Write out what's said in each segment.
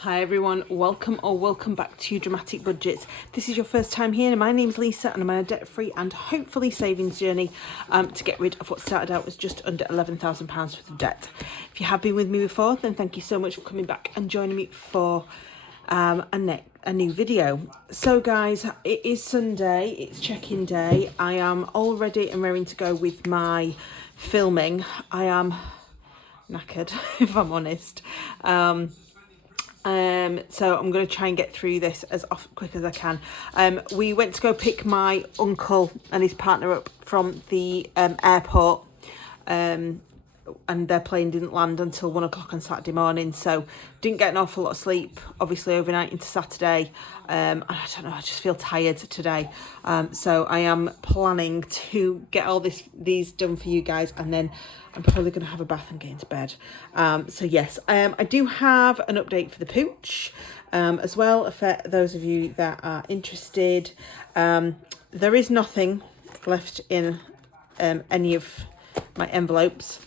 Hi everyone, welcome back to Dramatic Budgets. This is your first time here, and my name's Lisa, and I'm on a debt-free and hopefully savings journey to get rid of what started out as just under £11,000 worth of debt. If you have been with me before, then thank you so much for coming back and joining me for a new video. So guys, it is Sunday, it's check-in day. I am all ready and raring to go with my filming. I am knackered, if I'm honest. So I'm going to try and get through this as quick as I can. We went to go pick my uncle and his partner up from the airport, and their plane didn't land until 1 o'clock on Saturday morning, so didn't get an awful lot of sleep, obviously overnight into Saturday. I don't know, I just feel tired today, so I am planning to get all these done for you guys, and then I'm probably going to have a bath and get into bed. So yes, I do have an update for the pooch as well, for those of you that are interested. There is nothing left in any of my envelopes,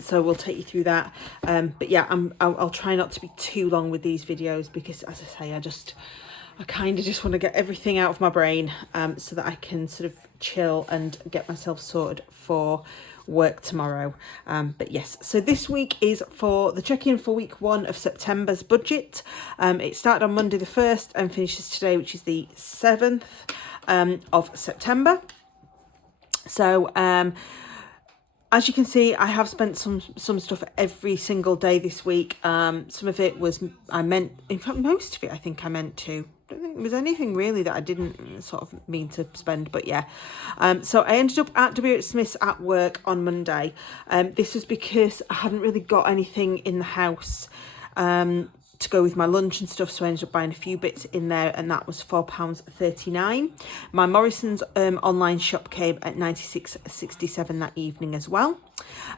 so we'll take you through that. But yeah, I'll try not to be too long with these videos, because as I say, I kind of just want to get everything out of my brain, so that I can sort of chill and get myself sorted for work tomorrow. But yes, so this week is for the check-in for week 1 of September's budget. It started on Monday the 1st and finishes today, which is the 7th of September. So as you can see, I have spent some stuff every single day this week. Some of it was, in fact, most of it I think I meant to. I don't think there was anything really that I didn't sort of mean to spend, but yeah. So I ended up at WH Smith's at work on Monday. This was because I hadn't really got anything in the house to go with my lunch and stuff, so I ended up buying a few bits in there, and that was £4.39. My Morrison's online shop came at £96.67 that evening as well.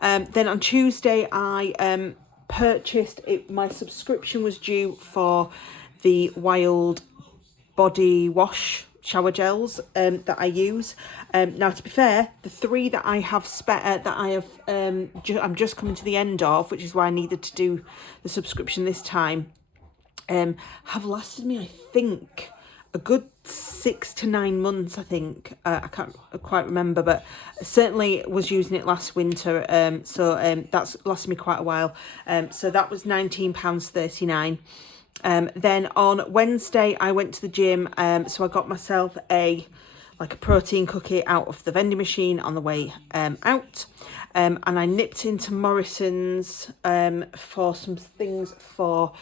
Then on Tuesday I purchased it. My subscription was due for the Wild body wash shower gels that I use. Now, to be fair, the 3 that I have I'm just coming to the end of, which is why I needed to do the subscription this time, have lasted me, I think, a good 6 to 9 months, I think. I can't quite remember, but certainly was using it last winter, so that's lasted me quite a while. So that was £19.39. Then on Wednesday I went to the gym, so I got myself a protein cookie out of the vending machine on the way out, and I nipped into Morrison's for some things for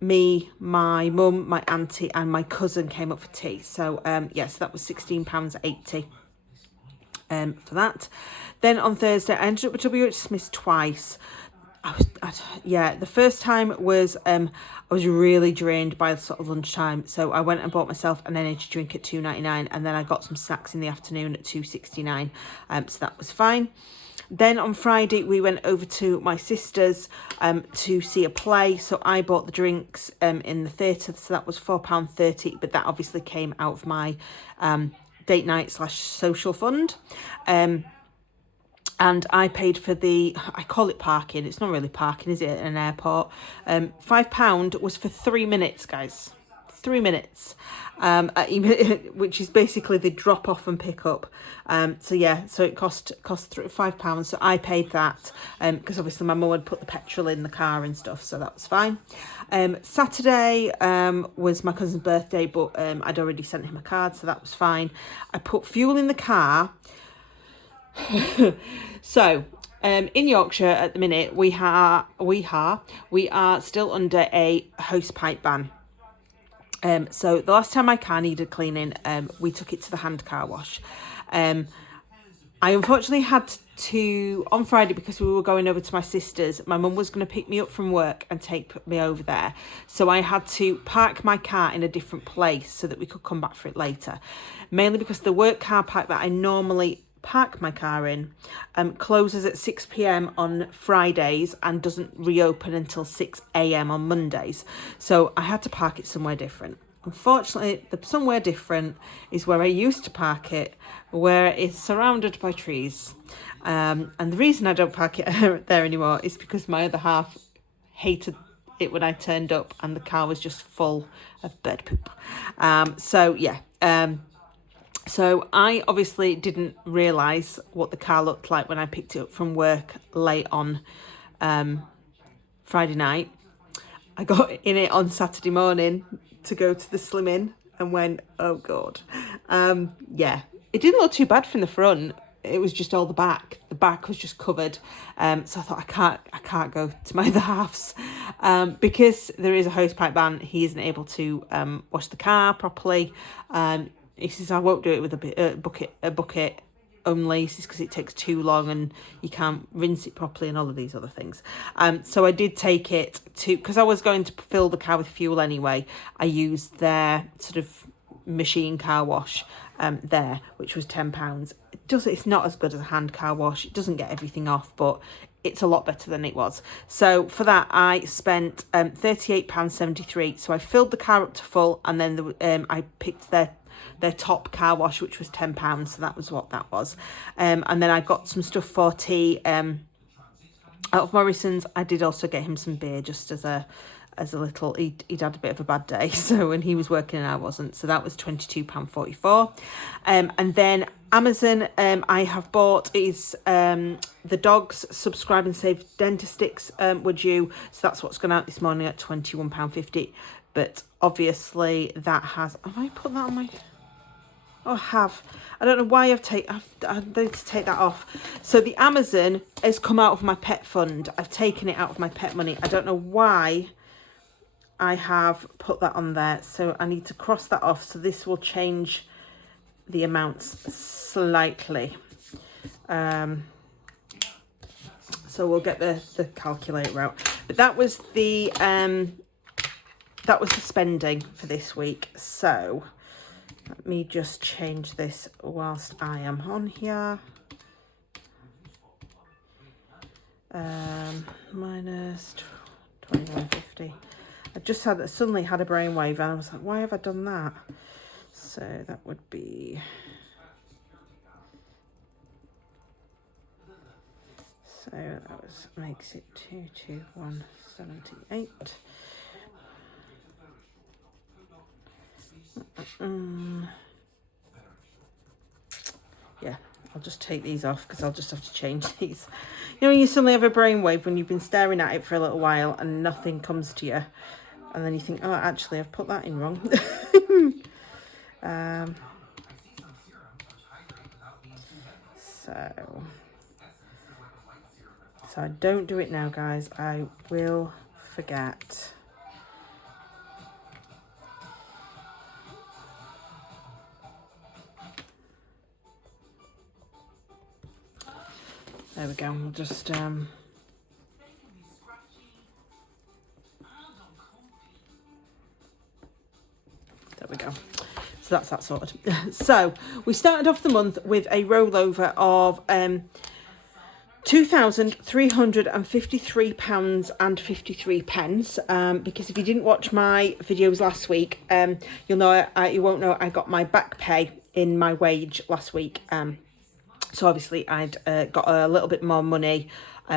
me, my mum, my auntie and my cousin came up for tea. So yes, that was £16.80 for that. Then on Thursday I ended up with WH Smith's twice. The first time was I was really drained by the sort of lunchtime, so I went and bought myself an energy drink at £2.99, and then I got some snacks in the afternoon at £2.69, so that was fine. Then on Friday we went over to my sister's to see a play, so I bought the drinks in the theatre, so that was £4.30, but that obviously came out of my date night / social fund. And I paid for I call it parking. It's not really parking, is it, at an airport? £5 was for 3 minutes, guys. 3 minutes, which is basically the drop off and pick up. So yeah, so it cost £5. So I paid that because obviously my mum had put the petrol in the car and stuff, so that was fine. Saturday was my cousin's birthday, but I'd already sent him a card, so that was fine. I put fuel in the car. So in Yorkshire at the minute we are still under a hosepipe ban. So the last time my car needed cleaning, we took it to the hand car wash. I unfortunately had to, on Friday, because we were going over to my sister's, my mum was going to pick me up from work and take me over there. So I had to park my car in a different place so that we could come back for it later. Mainly because the work car park that I normally park my car in closes at 6 p.m. on Fridays and doesn't reopen until 6 a.m. on Mondays. So I had to park it somewhere different. Unfortunately, the somewhere different is where I used to park it, where it's surrounded by trees. And the reason I don't park it there anymore is because my other half hated it when I turned up and the car was just full of bird poop. So yeah, so I obviously didn't realise what the car looked like when I picked it up from work late on Friday night. I got in it on Saturday morning to go to the slimming and went, oh God. Yeah, it didn't look too bad from the front. It was just all the back. The back was just covered. So I thought, I can't go to my other halves. Because there is a hosepipe ban, he isn't able to wash the car properly. He says, I won't do it with a bucket only, because it takes too long and you can't rinse it properly and all of these other things. So I did take it to, because I was going to fill the car with fuel anyway, I used their sort of machine car wash there, which was £10. It's not as good as a hand car wash. It doesn't get everything off, but it's a lot better than it was. So for that, I spent £38.73. So I filled the car up to full, and then I picked their top car wash, which was £10. So that was what that was. And then I got some stuff for tea out of Morrison's. I did also get him some beer just as a little, he'd had a bit of a bad day, so when he was working and I wasn't, so that was £22.44. And then Amazon, I have bought is the dogs Subscribe and Save Dentastix were due, so that's what's gone out this morning at £21.50. But obviously that has, have I put that on my, oh, I have. I don't know why I need to take that off. So the Amazon has come out of my pet fund. I've taken it out of my pet money. I don't know why I have put that on there. So I need to cross that off. So this will change the amounts slightly. So we'll get the calculator out. But that was the spending for this week. So let me just change this whilst I am on here. Minus 21.50. I just suddenly had a brainwave and I was like, why have I done that? So that would be, so that makes it 221.78. Yeah, I'll just take these off because I'll just have to change these. You know, you suddenly have a brainwave when you've been staring at it for a little while and nothing comes to you. And then you think, oh, actually, I've put that in wrong. So I don't do it now, guys. I will forget. There we go. We'll just there we go. So that's that sorted. So we started off the month with a rollover of £2,353.53. Because if you didn't watch my videos last week, you'll know you won't know I got my back pay in my wage last week. So obviously I'd got a little bit more money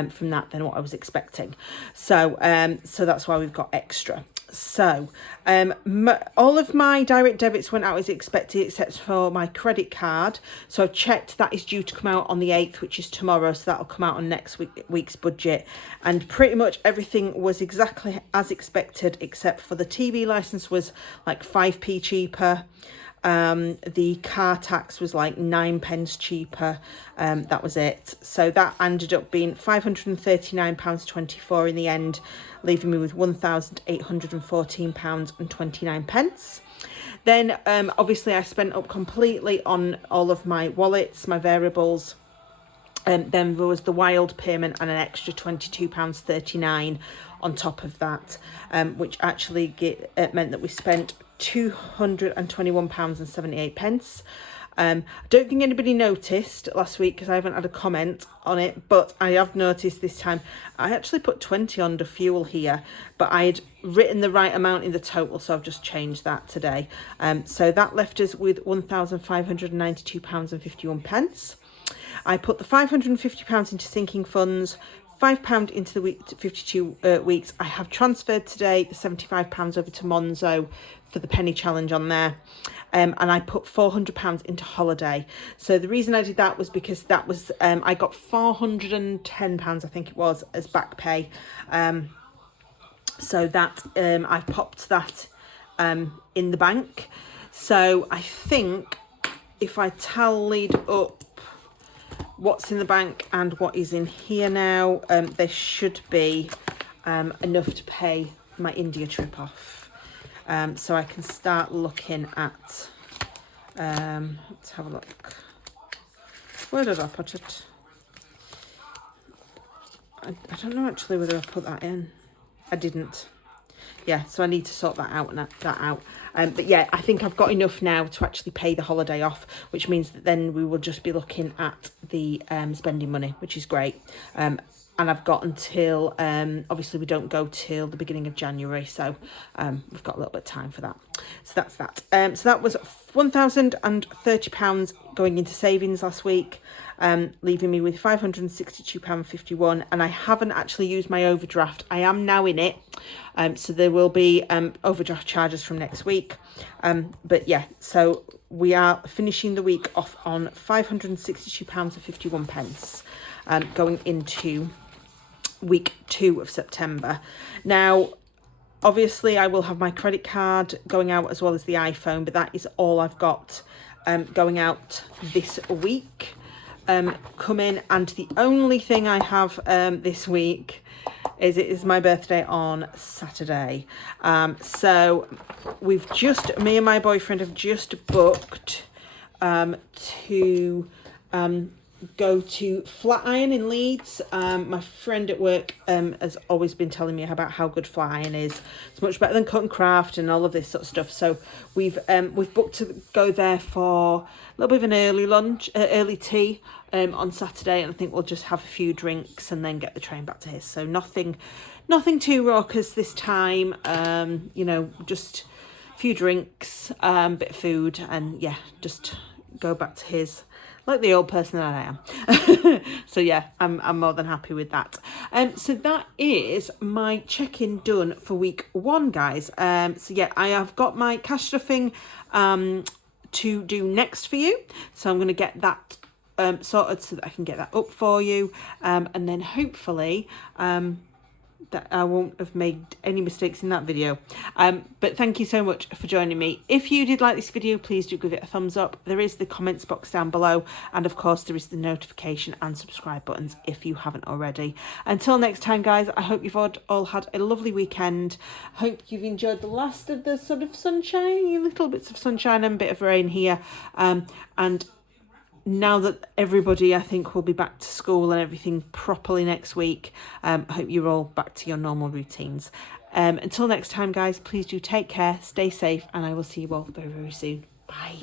from that than what I was expecting. So so that's why we've got extra. So all of my direct debits went out as expected, except for my credit card. So I've checked that is due to come out on the 8th, which is tomorrow. So that'll come out on next week's budget. And pretty much everything was exactly as expected, except for the TV license was like 5p cheaper. The car tax was like 9p cheaper. That was it. So that ended up being £539.24 in the end, leaving me with £1,814.29. Then obviously I spent up completely on all of my wallets, my variables. Then there was the wild payment and an extra £22.39 on top of that, which actually meant that we spent £221.78. I don't think anybody noticed last week because I haven't had a comment on it, but I have noticed this time I actually put 20 under fuel here, but I had written the right amount in the total, so I've just changed that today. So that left us with £1,592.51. I put the £550 into sinking funds, £5 into the week, 52 weeks. I have transferred today the £75 over to Monzo for the penny challenge on there. And I put £400 into holiday. So the reason I did that was because that was, I got £410, I think it was, as back pay. So that, I've popped that in the bank. So I think if I tallied up what's in the bank and what is in here now, there should be enough to pay my India trip off. So I can start looking at, let's have a look. Where did I put it? I don't know actually whether I put that in. I didn't. Yeah, so I need to sort that out. But yeah, I think I've got enough now to actually pay the holiday off, which means that then we will just be looking at the spending money, which is great. And I've got until, obviously we don't go till the beginning of January, so we've got a little bit of time for that. So that's that. So that was £1,030 going into savings last week, leaving me with £562.51, and I haven't actually used my overdraft. I am now in it, so there will be overdraft charges from next week. But yeah, so we are finishing the week off on £562.51, going into week 2 of September. Now, obviously I will have my credit card going out as well as the iPhone, but that is all I've got going out this week. Coming, and the only thing I have this week is it is my birthday on Saturday. So we've just, me and my boyfriend have just booked to go to Flatiron in Leeds. My friend at work has always been telling me about how good Flatiron is. It's much better than Cut and Craft and all of this sort of stuff. So we've booked to go there for a little bit of an early lunch, early tea on Saturday, and I think we'll just have a few drinks and then get the train back to his. So nothing too raucous this time. You know, just a few drinks, bit of food, and yeah, just go back to his, like the old person that I am. So yeah, I'm more than happy with that. So that is my check-in done for week 1, guys. So yeah, I have got my cash stuffing to do next for you. So I'm going to get that sorted so that I can get that up for you. And then hopefully that I won't have made any mistakes in that video. But thank you so much for joining me. If you did like this video, please do give it a thumbs up. There is the comments box down below, and of course there is the notification and subscribe buttons if you haven't already. Until next time, guys, I hope you've all had a lovely weekend. Hope you've enjoyed the last of the sort of sunshine, little bits of sunshine and a bit of rain here. And now that everybody, I think, will be back to school and everything properly next week, I hope you're all back to your normal routines. Until next time, guys, please do take care, stay safe, and I will see you all very, very soon. Bye.